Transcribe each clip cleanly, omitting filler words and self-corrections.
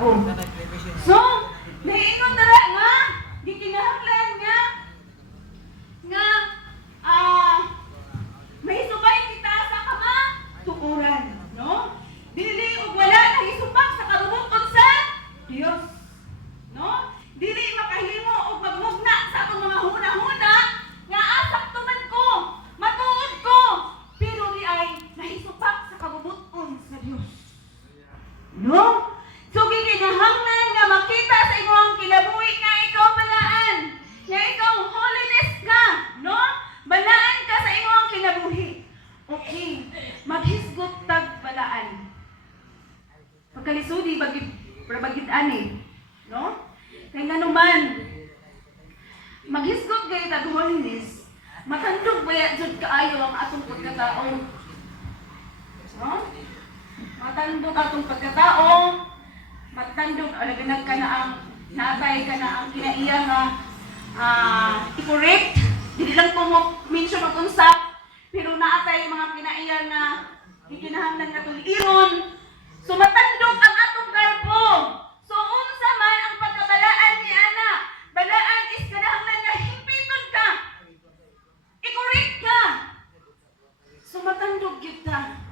Oh. So, naiingon dara nga gikinahanglan nga may subay kita sa kamatuoran, no? Dili og wala nahisubak sa kabubuton sa Dios, no? Dili makahimo og magmugna sa atong mga huna-huna nga asaktuman ko, matuod ko, pero di ay nahisubak sa kabubuton sa Dios, no? So gikinahanglan nga makita sa imong kinabuhi nga ikaw balaan, nga ikaw holiness ka, no? Balaan ka sa imong kinabuhi. Okay, maghisgot tag balaan. Pagkalisudi bagid ani, no? Kay nganuman maghisgot gay tag holiness, matandog baya jud kaayo ang atong pagkatao. No? Matandog atong pagkatao, matandog alaganag ka na ang natay ka na ang kinaiya nga i-correct. Dili lang ko mention og unsa, pero naatay mga kinaiya nga gikinahanglan nga tuliron. So matandog ang atong karbo. So unsa man ang pagkabalaan ni ana, balaan is kinahanglan nga himpiton ka. I-correct ka. So matandog gyud ka.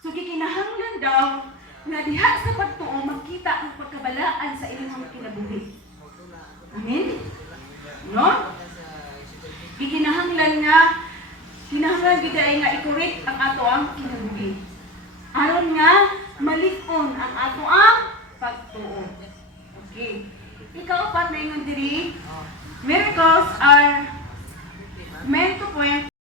So gikinahanglan daw nga diha sa pagtuo makita ang pagkabalaan sa inyong kinabuhi. Amen? No? Gikinahanglan nga kinahanglan gid ay nga i-correct ang ato ang kinabuhi. Aron nga malig-on ang ato ang pagtuo. Okay. Ikaw pat na ingon diri, miracles are meant to point